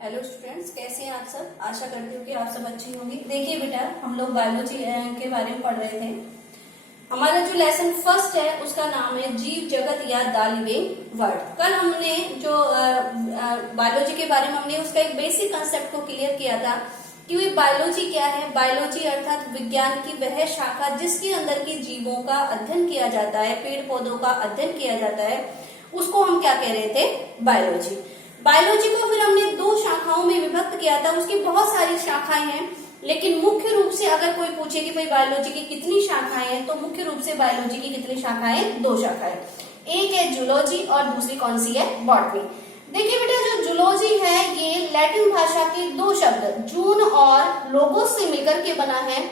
Hello students, कैसे हैं आप सब। आशा करती हूँ कि आप सब अच्छी होंगी। देखिए बेटा, हम लोग बायोलॉजी के बारे में पढ़ रहे थे। हमारा जो लेसन फर्स्ट है उसका नाम है जीव जगत या द लिविंग वर्ल्ड। कल हमने जो बायोलॉजी के बारे में हमने उसका एक बेसिक कंसेप्ट को क्लियर किया था कि वे बायोलॉजी क्या है। बायोलॉजी अर्थात विज्ञान की वह शाखा जिसके अंदर की जीवों का अध्ययन किया जाता है, पेड़ पौधों का अध्ययन किया जाता है, उसको हम क्या कह रहे थे, बायोलॉजी। बायोलॉजी को फिर हमने दो शाखाओं में विभक्त किया था। उसकी बहुत सारी शाखाएं हैं, लेकिन मुख्य रूप से अगर कोई पूछे कि भाई बायोलॉजी की कितनी शाखाएं हैं, तो मुख्य रूप से बायोलॉजी की कितनी शाखाएं, दो शाखाएं। एक है जूलॉजी और दूसरी कौन सी है, बॉटनी। देखिए बेटा, जो जूलॉजी है ये लैटिन भाषा के दो शब्द जून और लोगोस से मिलकर के बना है।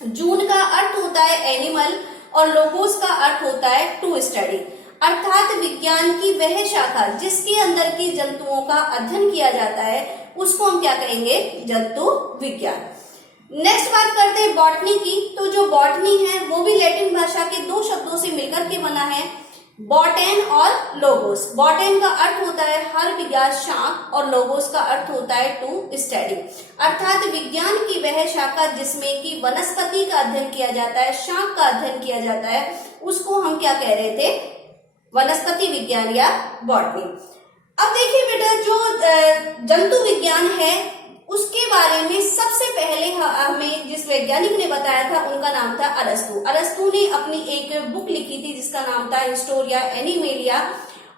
जून का अर्थ होता है एनिमल और लोगोस का अर्थ होता है टू स्टडी, अर्थात विज्ञान की वह शाखा जिसके अंदर की जंतुओं का अध्ययन किया जाता है, उसको हम क्या कहेंगे, जंतु विज्ञान। नेक्स्ट बात करते हैं बॉटनी की। तो जो बॉटनी है वो भी लैटिन भाषा के दो शब्दों से मिलकर के बना है, बॉटेन और लोगोस। बॉटेन का अर्थ होता है हर्ब या शाख और लोगोस का अर्थ होता है टू स्टडी, अर्थात विज्ञान की वह शाखा जिसमें कि वनस्पति का अध्ययन किया जाता है, शाख का अध्ययन किया जाता है, उसको हम क्या कह रहे थे, वनस्पति विज्ञान या बॉटनी। अब देखिए बेटा, जो जंतु विज्ञान है उसके बारे में सबसे पहले हमें जिस वैज्ञानिक ने बताया था उनका नाम था अरस्तु। अरस्तु ने अपनी एक बुक लिखी थी जिसका नाम था हिस्टोरिया एनिमेलिया,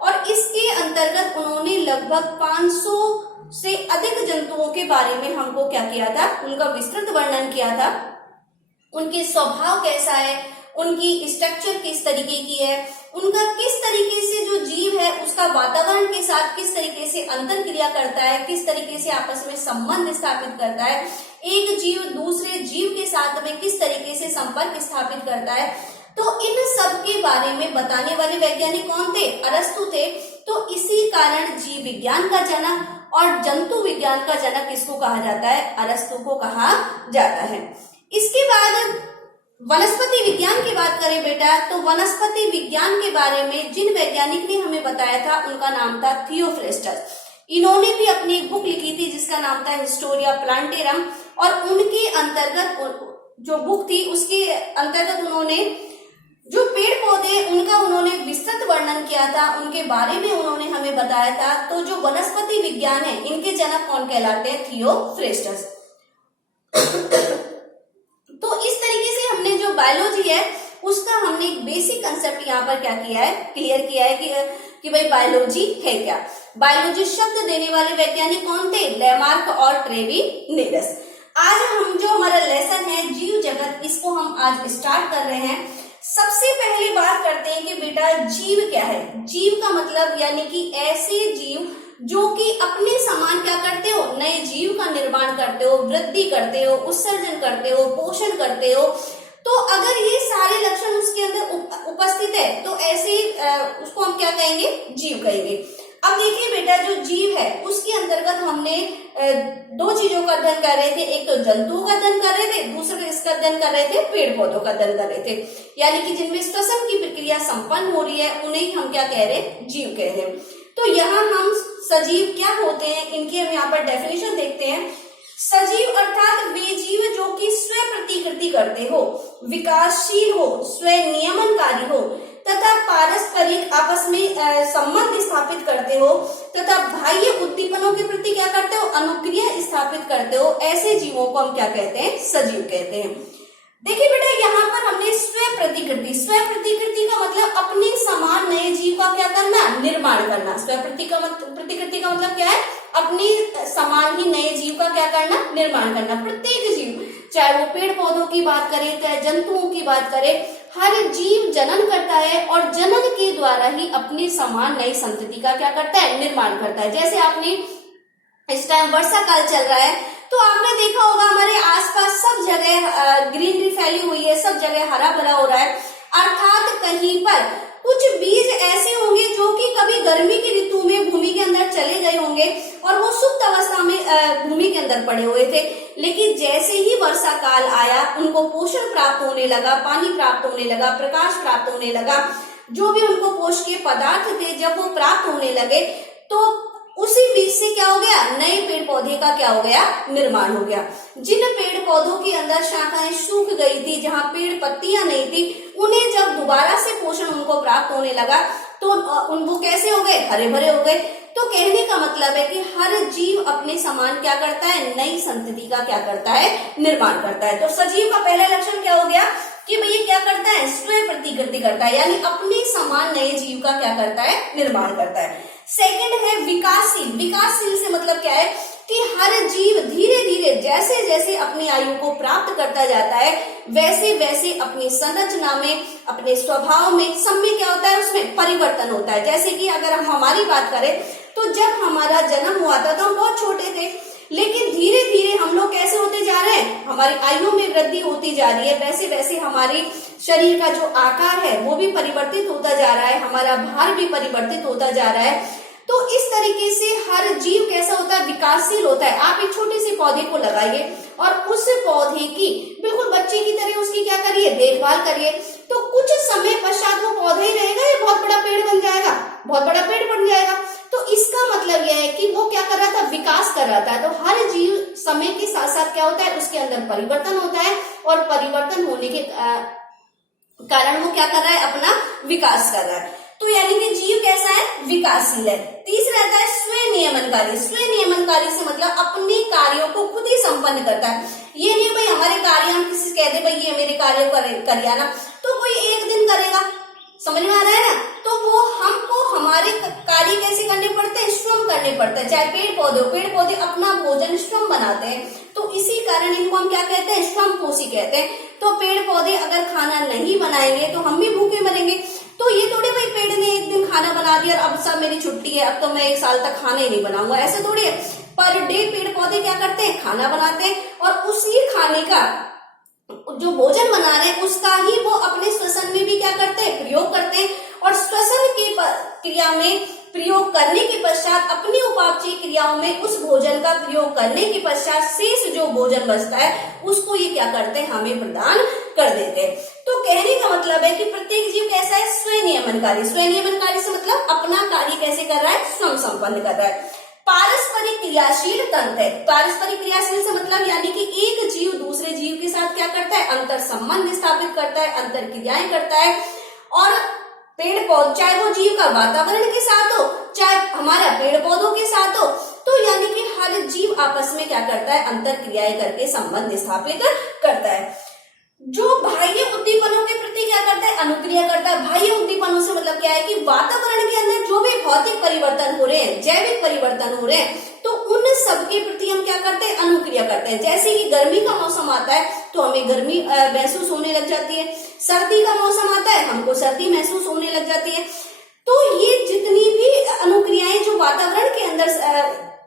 और इसके अंतर्गत उन्होंने लगभग 500 से अधिक जंतुओं के बारे में हमको क्या किया था, उनका विस्तृत वर्णन किया था। उनके स्वभाव कैसा है, उनकी स्ट्रक्चर किस तरीके की है, उनका किस तरीके से जो जीव है उसका वातावरण के साथ किस तरीके से अंतर क्रिया करता है, किस तरीके से आपस में संबंध स्थापित करता है, एक जीव दूसरे जीव के साथ में किस तरीके से संपर्क स्थापित करता है। तो इन सब के बारे में बताने वाले वैज्ञानिक कौन थे, अरस्तु थे। तो इसी कारण जीव विज्ञान का जनक और जंतु विज्ञान का जनक किसको कहा जाता है, अरस्तु को कहा जाता है। इसके बाद वनस्पति विज्ञान की बात करें बेटा, तो वनस्पति विज्ञान के बारे में जिन वैज्ञानिक ने हमें बताया था उनका नाम था थियोफ्रेस्टस। इन्होंने भी अपनी एक बुक लिखी थी जिसका नाम था हिस्टोरिया प्लांटेरम, और उनके अंतर्गत जो बुक थी उसके अंतर्गत उन्होंने जो पेड़ पौधे उनका उन्होंने विस्तृत वर्णन किया था, उनके बारे में उन्होंने हमें बताया था। तो जो वनस्पति विज्ञान है इनके जनक कौन कहलाते हैं, थियोफ्रेस्टस। तो इस तरीके से हमने जो बायोलॉजी है उसका हमने एक बेसिक कंसेप्ट यहाँ पर क्या किया है, क्लियर किया है कि भाई बायोलॉजी है क्या। बायोलॉजी शब्द देने वाले वैज्ञानिक कौन थे, लेमार्क और ट्रेविनेरस। आज हम जो हमारा लेसन है जीव जगत, इसको हम आज स्टार्ट कर रहे हैं। सबसे पहले बात करते हैं कि बेटा जीव क्या है। जीव का मतलब यानी कि ऐसे जीव जो कि अपने समान क्या करते हो, नए जीव का निर्माण करते हो, वृद्धि करते हो, उत्सर्जन करते हो, पोषण करते हो। तो अगर ये सारे लक्षण उसके अंदर उपस्थित है तो ऐसे उसको हम क्या कहेंगे, जीव कहेंगे। अब देखिए बेटा, जो जीव है उसके अंतर्गत हमने दो चीजों का अध्ययन कर रहे थे, एक तो जंतुओं का अध्ययन कर रहे थे, दूसरा इसका अध्ययन कर रहे थे पेड़ पौधों का अध्ययन कर रहे थे, यानी कि जिनमें श्वसन की प्रक्रिया संपन्न हो रही है उन्हें हम क्या कह रहे हैं, जीव कह रहे हैं। तो यहाँ हम सजीव क्या होते हैं इनकी हम यहाँ पर डेफिनेशन देखते हैं। सजीव अर्थात वे जीव जो कि स्व प्रतिकृति करते हो, विकासशील हो, स्व नियमनकारी हो तथा पारस्परिक आपस में संबंध स्थापित करते हो तथा बाह्य उद्दीपनों के प्रति क्या करते हो, अनुक्रिया स्थापित करते हो, ऐसे जीवों को हम क्या कहते हैं, सजीव कहते हैं। देखिए बेटा, यहाँ पर हमने स्व प्रतिकृति का मतलब अपने समान नए जीव का क्या करना, निर्माण करना। स्व प्रतिकृति का मतलब क्या है, अपने समान ही नए जीव का क्या करना, निर्माण करना। प्रत्येक जीव, चाहे वो पेड़ पौधों की बात करें चाहे जंतुओं की बात करें, हर जीव जनन करता है और जनन के द्वारा ही अपने समान नई संतति का क्या करता है, निर्माण करता है। जैसे आपने इस टाइम वर्षा काल चल रहा है तो आपने देखा होगा हमारे आसपास सब जगह ग्रीनरी फैली हुई है, सब जगह हरा भरा हो रहा है, अर्थात कहीं पर कुछ बीज ऐसे होंगे जो कि कभी गर्मी की ऋतु में भूमि के अंदर चले गए होंगे और वो सुप्त अवस्था में भूमि के अंदर पड़े हुए थे, लेकिन जैसे ही वर्षा काल आया उनको पोषण प्राप्त होने लगा, पानी प्राप्त होने लगा, प्रकाश प्राप्त होने लगा, जो भी उनको पोषकीय पदार्थ थे जब वो प्राप्त होने लगे तो उसी बीज से क्या हो गया, नए पेड़ पौधे का क्या हो गया, निर्माण हो गया। जिन पेड़ पौधों के अंदर शाखाएं सूख गई थी, जहां पेड़ पत्तियां नहीं थी, उन्हें जब दोबारा से पोषण उनको प्राप्त होने लगा तो वो कैसे हो गए, हरे भरे हो गए। तो कहने का मतलब है कि हर जीव अपने समान क्या करता है, नई संतति का क्या करता है, निर्माण करता है। तो सजीव का पहला लक्षण क्या हो गया कि भाई ये क्या करता है, स्वयं प्रतिकृति करता है, यानी अपने समान नए जीव का क्या करता है, निर्माण करता है। सेकंड है विकासशील। विकासशील से मतलब क्या है कि हर जीव धीरे धीरे जैसे जैसे अपनी आयु को प्राप्त करता जाता है, वैसे वैसे अपनी संरचना में, अपने स्वभाव में, सब में क्या होता है, उसमें परिवर्तन होता है। जैसे कि अगर हम हमारी बात करें तो जब हमारा जन्म हुआ था तो हम बहुत छोटे थे, लेकिन धीरे धीरे हम लोग कैसे होते जा रहे हैं, हमारी आयु में वृद्धि होती जा रही है, वैसे वैसे हमारी शरीर का जो आकार है वो भी परिवर्तित होता जा रहा है, हमारा भार भी परिवर्तित होता जा रहा है। तो इस तरीके से हर जीव कैसा होता है, विकासशील होता है। आप एक छोटे से पौधे को लगाइए और उस पौधे की बिल्कुल बच्चे की तरह उसकी क्या करिए, देखभाल करिए, तो कुछ समय पश्चात वो पौधा ही रहेगा या बहुत बड़ा पेड़ बन जाएगा, बहुत बड़ा पेड़ बन जाएगा। तो इसका मतलब यह है कि वो क्या कर रहा था, विकास कर रहा था। तो हर जीव समय के साथ साथ क्या होता है, उसके अंदर परिवर्तन होता है, और परिवर्तन होने के कारण वो क्या कर रहा है, अपना विकास कर रहा है। तो यानी कि जीव कैसा है, विकासशील है। तीसरा आता है स्वयं नियमनकारी। स्वयं नियमनकारी से मतलब अपने कार्यों को खुद ही संपन्न करता है। ये नहीं भाई हमारे कार्य हम किसी से कहते भाई ये मेरे कार्य करिए ना, तो कोई एक दिन करेगा, समझ में आ रहा है ना। तो वो हमको हमारे कार्य कैसे करने पड़ते हैं, श्रम करने पड़ते हैं। चाहे पेड़ पौधे अपना भोजन श्रम बनाते हैं, तो इसी कारण इनको हम क्या कहते हैं, श्रम पोषी कहते हैं। तो पेड़ पौधे अगर खाना नहीं बनाएंगे तो हम भी भूखे मरेंगे। तो ये थोड़ी भाई पेड़ ने एक दिन खाना बना दिया और अब सब मेरी छुट्टी है, अब तो मैं 1 साल तक खाना ही नहीं बनाऊंगा, ऐसे थोड़ी है। पर डे पेड़ पौधे क्या करते हैं, खाना बनाते हैं, और उसी खाने का जो भोजन बना रहे हैं उसका ही वो अपने श्वसन में भी क्या करते हैं, प्रयोग करते हैं। और श्वसन की क्रिया में प्रयोग करने के पश्चात अपनी उपापचय क्रियाओं में उस भोजन का प्रयोग करने के पश्चात शेष जो भोजन बचता है उसको ये क्या करते हैं, हमें प्रदान कर देते हैं। तो कहने का मतलब है कि प्रत्येक जीव कैसा है, स्वयं नियमनकारी। स्वयं नियमनकारी से मतलब अपना कार्य कैसे कर रहा है, स्वयं संपन्न कर रहा है। पारस्परिक क्रियाशील तंत्र है। पारस्परिक क्रियाशील से मतलब यानी कि एक जीव दूसरे जीव के साथ क्या करता है, अंतर संबंध स्थापित करता है, अंतर क्रियाएं करता है। और पेड़ पौधे, चाहे वो जीव का वातावरण के साथ हो, चाहे हमारा पेड़ पौधों के साथ हो, तो यानी कि हर जीव आपस में क्या करता है, अंतर क्रियाएं करके संबंध स्थापित करता है। जो बाह्य उद्दीपनों के प्रति क्या करता है, अनुक्रिया करता है। बाह्य उद्दीपनों से मतलब क्या है कि वातावरण के अंदर जो भी भौतिक परिवर्तन हो रहे हैं, जैविक परिवर्तन हो रहे हैं, तो उन सब के प्रति हम क्या करते हैं, अनुक्रिया करते हैं। जैसे कि गर्मी का मौसम आता है तो हमें गर्मी महसूस होने लग जाती है, सर्दी का मौसम आता है हमको सर्दी महसूस होने लग जाती है। तो ये जितनी भी अनुक्रियाएं जो वातावरण के अंदर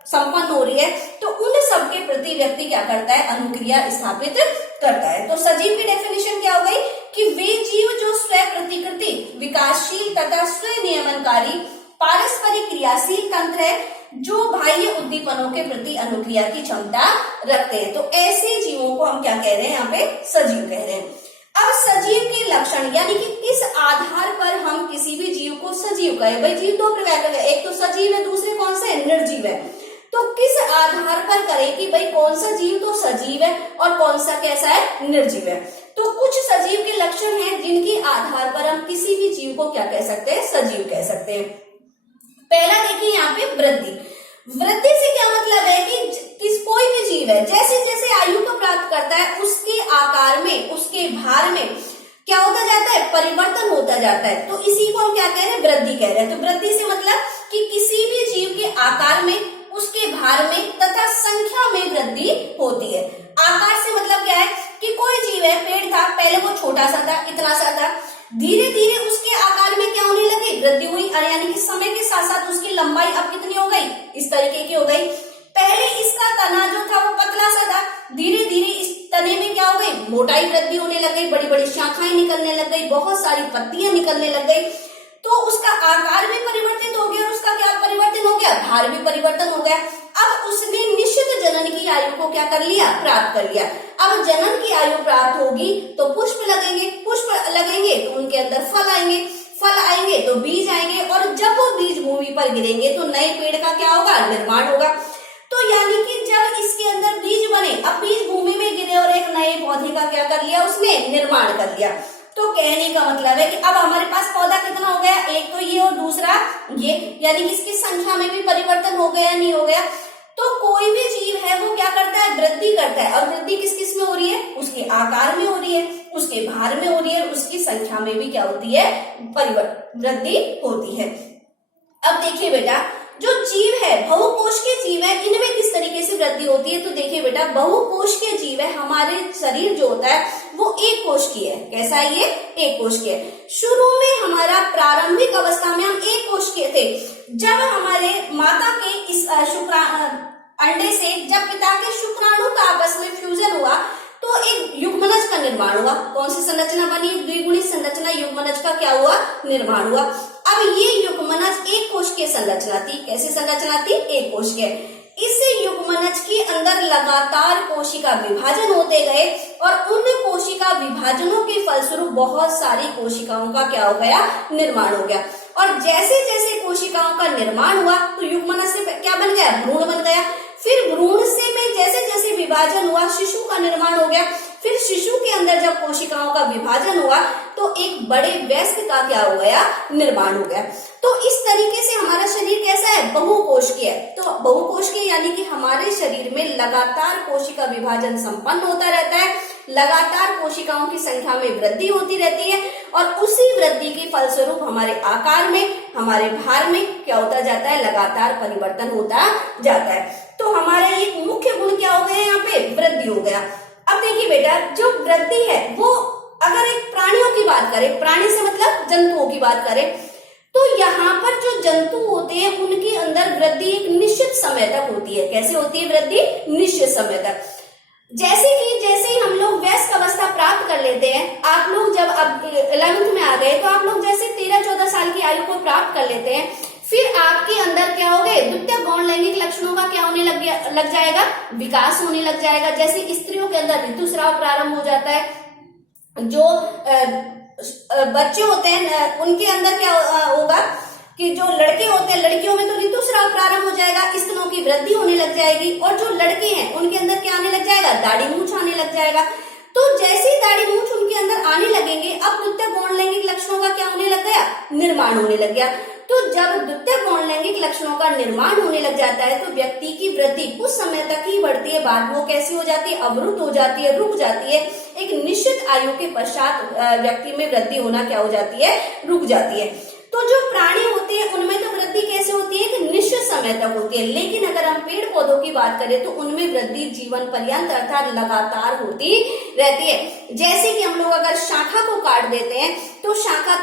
संपन्न हो रही है, तो उन सब के प्रति व्यक्ति क्या करता है, अनुक्रिया स्थापित करता है। तो सजीव की डेफिनेशन क्या हो गई कि वे जीव जो स्वयं प्रतिकृति, विकासशील तथा स्वयं नियमनकारी, पारस्परिक क्रियाशील तंत्र है, जो बाह्य उद्दीपनों के प्रति अनुक्रिया की क्षमता रखते हैं। तो ऐसे जीवों को हम क्या कह रहे हैं, यहाँ पे सजीव कह रहे हैं। अब सजीव के लक्षण, यानी कि किस आधार पर हम किसी भी जीव को सजीव कहें। भाई जीव दो प्रकार के, एक तो सजीव है, दूसरे कौन से, निर्जीव है। तो किस आधार पर करें कि भाई कौन सा जीव तो सजीव है और कौन सा कैसा है, निर्जीव है। तो कुछ सजीव के लक्षण हैं जिनके आधार पर हम किसी भी जीव को क्या कह सकते हैं, सजीव कह सकते हैं। पहला देखिए यहाँ पे वृद्धि। वृद्धि से क्या मतलब है कि कोई भी जीव है जैसे जैसे आयु को प्राप्त करता है, उसके आकार में, उसके भार में क्या होता जाता है, परिवर्तन होता जाता है। तो इसी को हम क्या कह रहे हैं, वृद्धि कह रहे हैं। तो वृद्धि से मतलब कि किसी भी जीव के आकार में, उसके भार में तथा संख्या में वृद्धि होती है। आकार से मतलब क्या है कि कोई जीव है, पेड़ था, पहले वो छोटा सा था, इतना सा था, धीरे धीरे उसके आकार में क्या होने लगी, वृद्धि हुई। यानी कि समय के साथ साथ उसकी लंबाई अब कितनी हो गई, इस तरीके की हो गई। पहले इसका तना जो था वो पतला सा था, धीरे धीरे इस तने में क्या हो गई, मोटाई वृद्धि होने लग गई, बड़ी बड़ी शाखाएं निकलने लग गई, बहुत सारी पत्तियां निकलने लग गई। तो उसका आकार भी परिवर्तित हो गया और उसका क्या परिवर्तन हो गया, भार भी परिवर्तन हो गया। अब उसने निश्चित जनन की आयु को क्या कर लिया, प्राप्त कर लिया। अब जनन की आयु प्राप्त होगी तो पुष्प लगेंगे, पुष्प लगेंगे तो उनके अंदर फल आएंगे, फल आएंगे तो बीज आएंगे, और जब वो बीज भूमि पर गिरेंगे तो नए पेड़ का क्या होगा, निर्माण होगा। तो यानी कि जब इसके अंदर बीज बने, अब बीज भूमि में गिरे और एक नए पौधे का क्या कर लिया, उसने निर्माण कर लिया। तो कहने का मतलब है कि अब हमारे पास पौधा कितना हो गया, एक तो ये और दूसरा ये, यानी कि इसकी संख्या में भी परिवर्तन हो गया, नहीं हो गया। तो कोई भी जीव है वो क्या करता है, वृद्धि करता है, और वृद्धि किस किस में हो रही है, उसके आकार में हो रही है, उसके भार में हो रही है, उसकी संख्या में भी क्या होती है, वृद्धि होती है। अब देखिए बेटा, जो जीव है बहुकोश के जीव है, इनमें किस तरीके से वृद्धि होती है। तो देखिए बेटा, बहुकोश के जीव है, हमारे शरीर जो होता है वो एक कोश की है। कैसा है ये, एक कोश की है। शुरू में हमारा प्रारंभिक अवस्था में हम एक कोश के थे। जब हमारे माता के इस अंडे से जब पिता के शुक्राणु का आपस में फ्यूजन हुआ तो एक युग्मनज का निर्माण हुआ। कौन सी संरचना बनी, द्विगुणित संरचना, युग्मनज का क्या हुआ, निर्माण हुआ। अब ये युग्मनज एक कोश की संरचना थी। कैसी संरचना थी, एक कोश के। इस युग्मनज के अंदर लगातार कोशिका विभाजन होते गए और उन कोशिका विभाजनों के फलस्वरूप बहुत सारी कोशिकाओं का क्या हो गया, निर्माण हो गया। और जैसे जैसे कोशिकाओं का निर्माण हुआ तो युग्मनज से क्या बन गया, भ्रूण बन गया। फिर भ्रूण से में जैसे जैसे विभाजन हुआ शिशु का निर्माण हो गया। फिर शिशु के अंदर जब कोशिकाओं का विभाजन हुआ तो एक बड़े वयस्क का क्या हो गया, निर्माण हो गया। तो इस तरीके से हमारा शरीर कैसा है, बहुकोश के है। तो बहुकोश के यानी कि हमारे शरीर में लगातार कोशिका विभाजन संपन्न होता रहता है, लगातार कोशिकाओं की संख्या में वृद्धि होती रहती है, और उसी वृद्धि के फलस्वरूप हमारे आकार में, हमारे भार में क्या होता जाता है, लगातार परिवर्तन होता जाता है। तो हमारा एक मुख्य गुण क्या हो गया, यहाँ पे वृद्धि हो गया। अब देखिए बेटा, जो वृद्धि है वो अगर एक प्राणियों की बात करें, प्राणी से मतलब जंतुओं की बात करें, तो यहाँ पर जो जंतु होते हैं उनके अंदर वृद्धि एक निश्चित समय तक होती है। कैसे होती है वृद्धि, निश्चित समय तक। जैसे ही हम लोग वयस्क अवस्था प्राप्त कर लेते हैं, आप लोग जब अब 11th में आ गए तो आप लोग जैसे 13-14 साल की आयु को प्राप्त कर लेते हैं, फिर आपके अंदर क्या हो गए, द्वितीय गौण लैंगिक लक्षणों का क्या होने लग जाएगा, विकास होने लग जाएगा। जैसे स्त्रियों के अंदर ऋतुस्राव प्रारंभ हो जाता है, जो बच्चे होते हैं उनके अंदर क्या होगा कि जो लड़के होते हैं, लड़कियों में तो ऋतुस्राव प्रारंभ हो जाएगा, स्तनों की वृद्धि होने लग जाएगी, और जो लड़के हैं उनके अंदर क्या आने लग जाएगा, दाढ़ी मूंछ आने लग जाएगा। तो जैसे ही दाढ़ी मूंछ उनके अंदर आने लगेंगे, अब द्वितीय गौण लैंगिक लक्षणों का क्या होने लग गया, निर्माण होने लग गया। तो जब द्वितीय गौण लैंगिक लक्षणों का निर्माण होने लग जाता है तो व्यक्ति की वृद्धि कुछ समय तक ही बढ़ती है, बाद वो कैसी हो जाती है, अवरुद्ध हो जाती है, रुक जाती है। एक निश्चित आयु के पश्चात व्यक्ति में वृद्धि होना क्या हो जाती है, रुक जाती है। तो जो प्राणी होते हैं उनमें तो वृद्धि कैसे होती है, कि निश्चित समय तक होती है। लेकिन अगर हम पेड़ पौधों की बात करें तो उनमें वृद्धि जीवन पर्यंत अर्थात लगातार होती रहती है। जैसे कि हम लोग अगर शाखा को काट देते हैं तो शाखा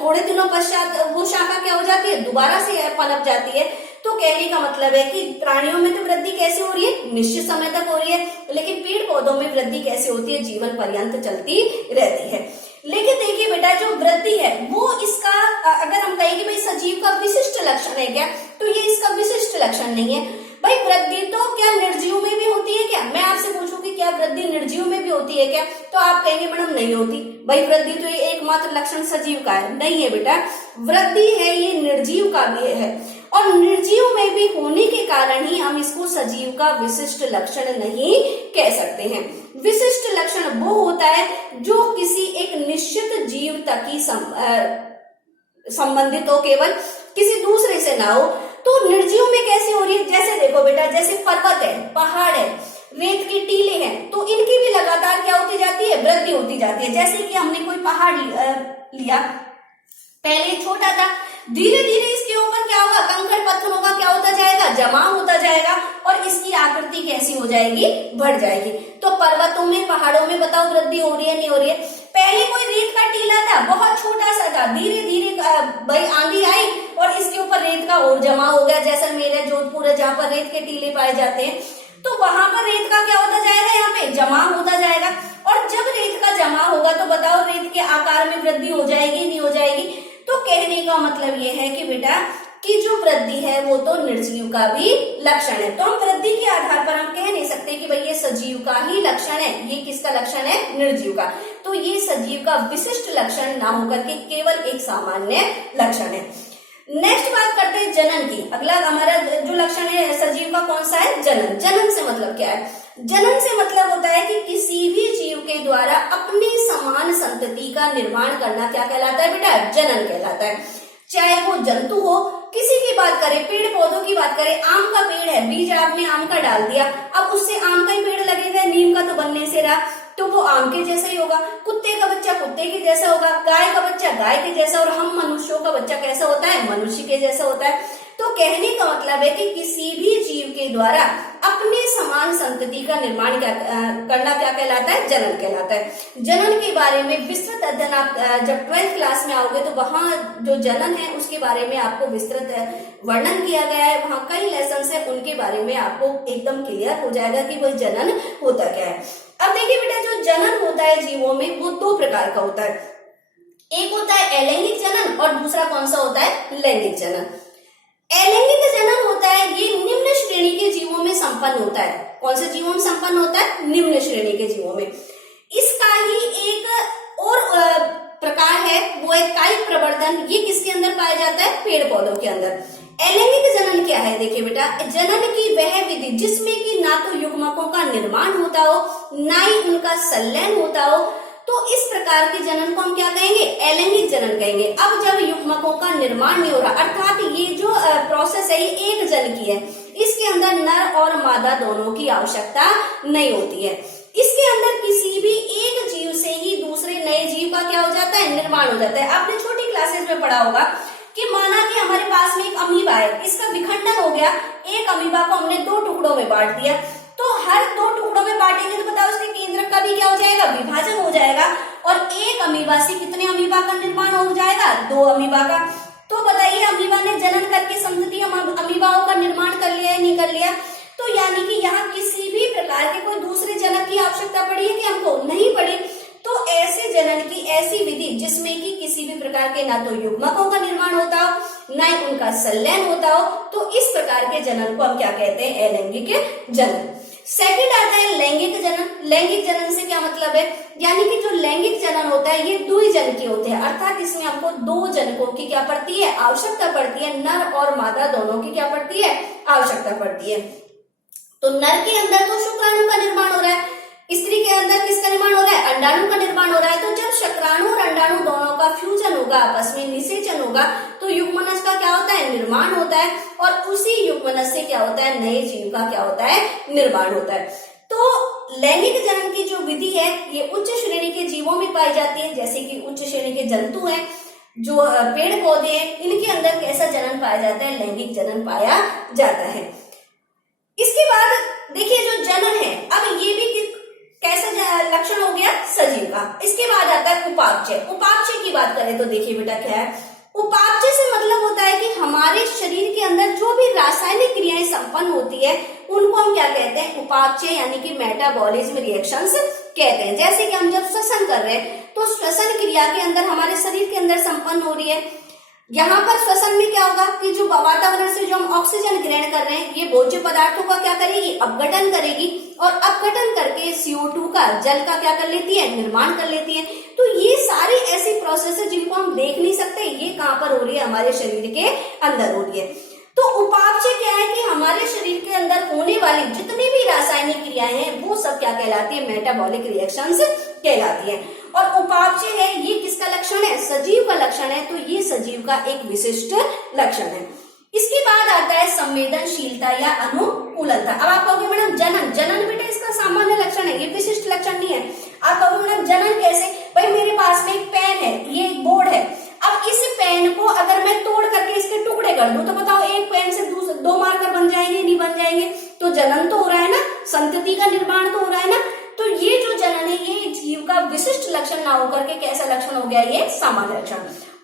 थोड़े दिनों पश्चात वो शाखा क्या हो जाती है, दोबारा से पनप जाती है। तो कहने का मतलब है कि प्राणियों में तो वृद्धि कैसे हो रही है, निश्चित समय तक हो रही है, लेकिन पेड़ पौधों में वृद्धि कैसे होती है, जीवन पर्यंत चलती रहती है। लेकिन देखिए बेटा, जो वृद्धि है वो इसका अगर हम कहें कि भाई सजीव का विशिष्ट लक्षण है क्या, तो ये इसका विशिष्ट लक्षण नहीं है। भाई वृद्धि तो क्या निर्जीव में भी होती है क्या, मैं आपसे पूछूं कि क्या वृद्धि निर्जीव में भी होती है क्या, तो आप कहेंगे मैडम नहीं होती। भाई वृद्धि तो ये एकमात्र लक्षण सजीव का है, नहीं है बेटा, वृद्धि है ये निर्जीव का भी है, और निर्जीव में भी होने के कारण ही हम इसको सजीव का विशिष्ट लक्षण नहीं कह सकते हैं। विशिष्ट लक्षण वो होता है जो किसी एक निश्चित जीव तक ही संबंधित हो, केवल किसी दूसरे से ना हो। तो निर्जीव में कैसे हो रही है, जैसे देखो बेटा, जैसे पर्वत है, पहाड़ है, रेत के टीले हैं, तो इनकी भी लगातार क्या होती जाती है, वृद्धि होती जाती है। जैसे कि हमने कोई पहाड़ लिया, पहले छोटा था, धीरे धीरे इसके ऊपर क्या होगा, कंकड़ पत्थरों का क्या होता जाएगा, जमाव होता जाएगा, और इसकी आकृति कैसी हो जाएगी, बढ़ जाएगी। तो पर्वतों में, पहाड़ों में बताओ वृद्धि हो रही है, नहीं हो रही है। पहले कोई रेत का टीला था, बहुत छोटा सा था, धीरे धीरे भाई आंधी आई और इसके ऊपर रेत का और जमा हो गया। जैसलमेर है, जोधपुर है, जहाँ पर रेत के टीले पाए जाते हैं, तो वहां पर रेत का क्या होता जाएगा, यहाँ पे जमा होता जाएगा। और जब रेत का जमा होगा तो बताओ रेत के आकार में वृद्धि हो जाएगी, नहीं हो जाएगी। तो कहने का मतलब ये है कि बेटा कि जो वृद्धि है वो तो निर्जीव का भी लक्षण है। तो हम वृद्धि के आधार पर हम कह नहीं सकते सकते कि भाई ये सजीव का ही लक्षण है, ये किसका लक्षण है, निर्जीव का। तो ये सजीव का विशिष्ट लक्षण ना होकर के केवल एक सामान्य लक्षण है। नेक्स्ट बात करते हैं जनन की। अगला हमारा जो लक्षण है सजीव का कौन सा है, जनन। जनन से मतलब क्या है, जनन से मतलब होता है कि किसी भी जीव के द्वारा अपनी समान संतति का निर्माण करना क्या कहलाता है बेटा, जनन कहलाता है। चाहे वो जंतु हो, किसी की बात करें, पेड़ पौधों की बात करें, आम का पेड़ है, बीज आपने आम का डाल दिया, अब उससे आम का ही पेड़ लगेगा, नीम का तो बनने से रहा, तो वो आम के जैसा ही होगा। कुत्ते का बच्चा कुत्ते के जैसा होगा, गाय का बच्चा गाय के जैसा, और हम मनुष्यों का बच्चा कैसा होता है, मनुष्य के जैसा होता है। तो कहने का मतलब है कि किसी भी जीव के द्वारा अपने समान संतति का निर्माण करना क्या कहलाता है, जनन कहलाता है। जनन के बारे में विस्तृत अध्ययन आप जब 12th क्लास में आओगे तो वहां जो जनन है उसके बारे में आपको विस्तृत वर्णन किया गया है, वहां कई लेसन है, उनके बारे में आपको एकदम क्लियर हो जाएगा कि वह जनन होता क्या है। अब देखिए बेटा, जो जनन होता है जीवों में वो दो प्रकार का होता है। एक होता है अलैंगिक जनन और दूसरा कौन सा होता है, लैंगिक जनन। अलैंगिक जनन होता है ये निम्न श्रेणी के जीवों में संपन्न होता है। कौन से जीवों में संपन्न होता है, निम्न श्रेणी के जीवों में। इसका ही एक और प्रकार है, वो है कायिक प्रवर्धन। ये किसके अंदर पाया जाता है, पेड़ पौधों के अंदर। अलैंगिक जनन क्या है, देखिए बेटा, जनन की वह विधि जिसमें कि ना तो युग्मकों का निर्माण होता हो, ना ही उनका संलयन होता हो, तो इस प्रकार के जनन को हम क्या कहेंगे, अलैंगिक जनन कहेंगे। अब जब युग्मकों का निर्माण नहीं हो रहा, अर्थात ये जो प्रोसेस है ये एक जन की है, इसके अंदर नर और मादा दोनों की आवश्यकता नहीं होती है, इसके अंदर किसी भी एक जीव से ही दूसरे नए जीव का क्या हो जाता है, निर्माण हो जाता है। आपने छोटी क्लासेस में पढ़ा होगा कि माना कि हमारे पास में एक अमीबा है, इसका विखंडन हो गया, एक अमीबा को हमने 2 टुकड़ों में बांट दिया, तो हर 2 टुकड़ों में बांटेंगे तो बताओ उसके केंद्रक का भी क्या हो जाएगा, विभाजन हो जाएगा, और एक अमीबा से कितने अमीबा का निर्माण हो जाएगा, 2 अमीबा का। तो बताइए अमीबा ने जनन करके संतति अमीबाओं का निर्माण कर लिया या नहीं कर लिया। तो यानी कि यहाँ किसी भी प्रकार के कोई दूसरे जनक की आवश्यकता पड़ी है कि हमको, नहीं पड़ी। तो ऐसे जनन की ऐसी विधि जिसमें कि किसी भी प्रकार के ना तो युग्मकों का निर्माण होता हो, ना ही उनका संलयन होता हो, तो इस प्रकार के जनन को हम क्या कहते हैं, अलैंगिक जनन। सेकंड आता है लैंगिक जनन। लैंगिक जनन से क्या मतलब है, यानी कि जो लैंगिक जनन होता है ये द्विजन के होते हैं, अर्थात इसमें हमको 2 जनकों की क्या पड़ती है, आवश्यकता पड़ती है, नर और मादा दोनों की क्या पड़ती है, आवश्यकता पड़ती है। तो नर के अंदर तो शुक्राणु का निर्माण हो रहा है, स्त्री के अंदर किसका निर्माण हो रहा है, अंडाणु का निर्माण हो रहा है। तो जब शुक्राणु और अंडाणु दोनों का फ्यूजन होगा, आपस में निषेचन होगा, तो युग्मनज का क्या होता है, निर्माण होता है, और उसी युग्मनज से क्या होता है, नए जीव का क्या होता है, निर्माण होता है। तो लैंगिक जनन की जो विधि है ये उच्च श्रेणी के जीवों में पाई जाती है, जैसे कि उच्च श्रेणी के जंतु हैं, जो पेड़ पौधे हैं, इनके अंदर कैसा जनन पाया जाता है, लैंगिक जनन पाया जाता है। इसके बाद देखिए जो जनन है, अब ये भी कैसा लक्षण हो गया, सजीव का। इसके बाद आता है उपापचय। उपापचय की बात करें तो देखिए बेटा क्या है, उपापचय से मतलब होता है कि हमारे शरीर के अंदर जो भी रासायनिक क्रियाएं संपन्न होती है उनको हम क्या कहते हैं, उपापचय, यानी कि मेटाबॉलिज्म रिएक्शंस कहते हैं। जैसे कि हम जब श्वसन कर रहे हैं तो श्वसन क्रिया के अंदर हमारे शरीर के अंदर संपन्न हो रही है। यहाँ पर श्वसन में क्या होगा कि जो वातावरण से जो हम ऑक्सीजन ग्रहण कर रहे हैं ये भोज्य पदार्थों का क्या करेगी, अपघटन करेगी, और अपघटन करके CO2 का, जल का क्या कर लेती है, निर्माण कर लेती है। तो ये सारी ऐसी प्रोसेस है जिनको हम देख नहीं सकते, ये कहाँ पर हो रही है, हमारे शरीर के अंदर हो रही है। तो उपापचय क्या है कि हमारे शरीर के अंदर होने वाली जितनी भी रासायनिक क्रियाएं हैं वो सब क्या कहलाती है, मेटाबॉलिक रिएक्शंस कहलाती है। और उपापचय है ये किसका लक्षण है, सजीव का लक्षण है, तो ये सजीव का एक विशिष्ट लक्षण है। इसके बाद आता है संवेदनशीलता या अनुकूलता। अब आप कहोगे मैडम जनन, जनन बेटा इसका सामान्य लक्षण है, ये विशिष्ट लक्षण नहीं है। आप कहोगे मैडम जनन कैसे, भाई मेरे पास में एक पेन है, ये एक बोर्ड है, अब इस पेन को अगर मैं तोड़ करके इसके टुकड़े कर दूं तो बताओ एक पेन से 2 मार्कर बन जाएंगे, नहीं बन जाएंगे। तो जनन तो हो रहा है ना, संतति का निर्माण तो हो रहा है ना। तो ये जो जनन है ये जीव का विशिष्ट लक्षण ना होकर के कैसा लक्षण हो गया, ये सामान्य लक्षण।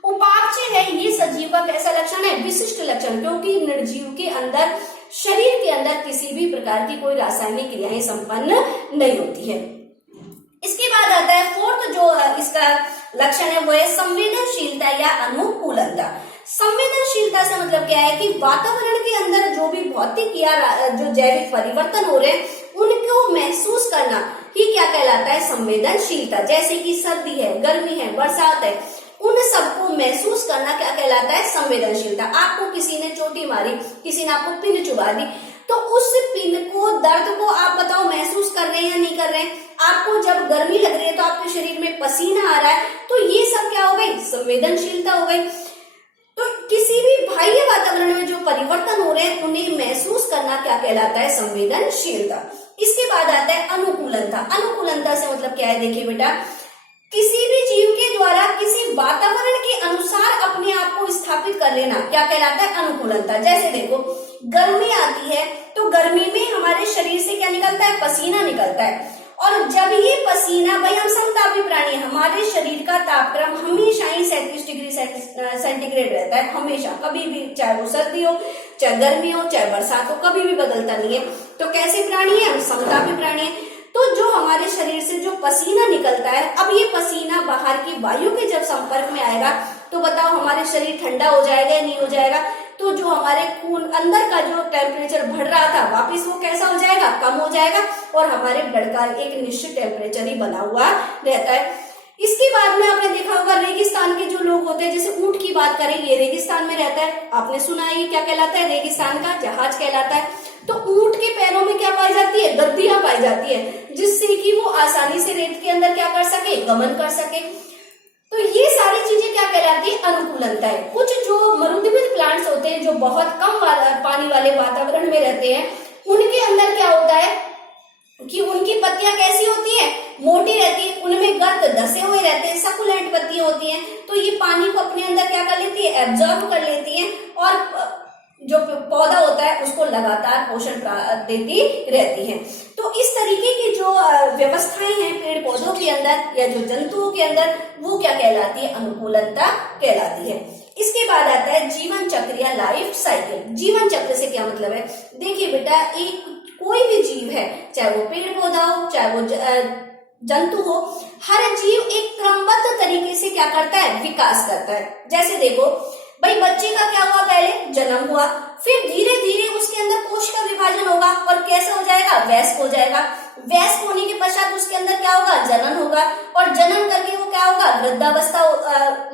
उपापचय है ये सजीव का कैसा लक्षण है, विशिष्ट लक्षण, क्योंकि निर्जीव के अंदर, शरीर के अंदर किसी भी प्रकार की कोई रासायनिक क्रियाएं संपन्न नहीं होती है। इसके बाद आता है फोर्थ जो इसका लक्षण है वो है संवेदनशीलता या अनुकूलता। संवेदनशीलता से मतलब क्या है कि वातावरण के अंदर जो भी भौतिक या जो जैविक परिवर्तन हो रहे हैं उनको महसूस करना ही क्या कहलाता है, संवेदनशीलता। जैसे कि सर्दी है, गर्मी है, बरसात है, उन सबको महसूस करना क्या कहलाता है, संवेदनशीलता। आपको किसी ने चोटी मारी, किसी ने आपको पिन चुभा दी, तो उस पिन को, दर्द को आप बताओ महसूस कर रहे हैं या नहीं कर रहे हैं। आपको जब गर्मी लग रही है तो आपके शरीर में पसीना आ रहा है, तो ये सब क्या हो गई, संवेदनशीलता हो गई। तो किसी भी बाह्य वातावरण में जो परिवर्तन हो रहे हैं उन्हें महसूस करना क्या कहलाता है, संवेदनशीलता। इसके बाद आता है अनुकूलनता। अनुकूलनता से मतलब क्या है, देखिए बेटा, किसी भी जीव के द्वारा किसी वातावरण के अनुसार अपने आप को स्थापित कर लेना क्या कहलाता है, अनुकूलनता। जैसे देखो, गर्मी आती है तो गर्मी में हमारे शरीर से क्या निकलता है, पसीना निकलता है, और जब ये पसीना, भाई हम समतापी प्राणी है, हमारे शरीर का तापक्रम हमेशा ही 37 डिग्री सेंटीग्रेड रहता है, हमेशा, कभी भी, चाहे वो सर्दी हो, चाहे गर्मी हो, चाहे बरसात हो, कभी भी बदलता नहीं है। तो कैसे प्राणी है, हम समतापी प्राणी है। तो जो हमारे शरीर से जो पसीना निकलता है, अब ये पसीना बाहर की वायु के जब संपर्क में आएगा तो बताओ हमारे शरीर ठंडा हो जाएगा या नहीं हो जाएगा। तो जो हमारे खून अंदर का जो टेम्परेचर बढ़ रहा था वापस वो कैसा हो जाएगा, कम हो जाएगा, और हमारे ब्लड का एक निश्चित टेम्परेचर ही बना हुआ रहता है। इसके बाद में आपने देखा होगा रेगिस्तान के जो लोग होते हैं, जैसे ऊंट की बात करें, ये रेगिस्तान में रहता है, आपने सुना है ये क्या कहलाता है, रेगिस्तान का जहाज कहलाता है। तो ऊंट के पैरों में क्या पाई जाती है, गद्दियां पाई जाती है, जिससे कि वो आसानी से रेत के अंदर क्या कर सके, गमन कर सके। तो ये सारी चीजें क्या कहलाती है, अनुकूलनता है। कुछ जो मरुद्भिद प्लांट्स होते हैं, जो बहुत कम पानी वाले वातावरण में रहते हैं, उनके अंदर क्या होता है कि उनकी पत्तियां कैसी होती हैं, मोटी रहती है, उनमें गर्द धसे हुए रहते हैं, सकुलेंट पत्तियां होती हैं। तो ये पानी को अपने अंदर क्या कर लेती है, एब्जॉर्ब कर लेती है, और जो पौधा होता है उसको लगातार पोषण देती रहती है। तो इस तरीके की जो व्यवस्थाएं हैं पेड़ पौधों के अंदर या जो जंतुओं के अंदर, वो क्या कहलाती है, अनुकूलनता कहलाती है। इसके बाद आता है जीवन चक्र या लाइफ साइकिल। जीवन चक्र से क्या मतलब है, देखिए बेटा, एक कोई भी जीव है, चाहे वो पेड़ पौधा हो, चाहे वो जंतु हो, हर जीव एक क्रमबद्ध तरीके से क्या करता है, विकास करता है। जैसे देखो भाई, बच्चे का क्या हुआ, पहले जन्म हुआ, फिर धीरे धीरे उसके अंदर कोश का विभाजन होगा और कैसे हो जाएगा, वयस्क हो जाएगा। वयस्क होने के पश्चात उसके अंदर क्या होगा, जनन होगा, और जनन करके वो क्या होगा, वृद्धावस्था,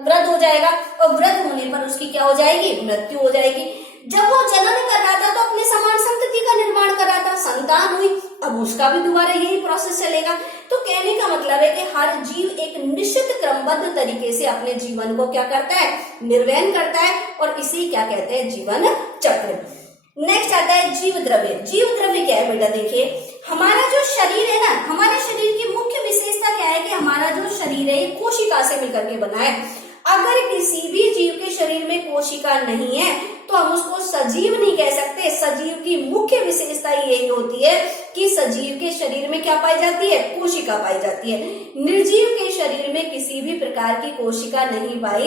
वृद्ध हो जाएगा, और वृद्ध होने पर उसकी क्या हो जाएगी, मृत्यु हो जाएगी। जब वो जनन कर रहा था तो अपने समान संतति का निर्माण कर रहा था, संतान हुई, अब उसका भी दोबारा यही प्रोसेस चलेगा। तो कहने का मतलब है कि हर जीव एक निश्चित क्रमबद्ध तरीके से अपने जीवन को क्या करता है, निर्वहन करता है, और इसी क्या कहते हैं, जीवन चक्र। नेक्स्ट आता है जीव द्रव्य। जीव द्रव्य क्या है बेटा, देखिए, हमारा जो शरीर है ना, हमारे शरीर की मुख्य विशेषता क्या है कि हमारा जो शरीर है कोशिका से मिलकर के बना है। अगर किसी भी जीव के शरीर में कोशिका नहीं है तो हम उसको सजीव नहीं कह सकते। सजीव की मुख्य विशेषता यही होती है कि सजीव के शरीर में क्या पाई जाती है, कोशिका पाई जाती है। निर्जीव के शरीर में किसी भी प्रकार की कोशिका नहीं पाई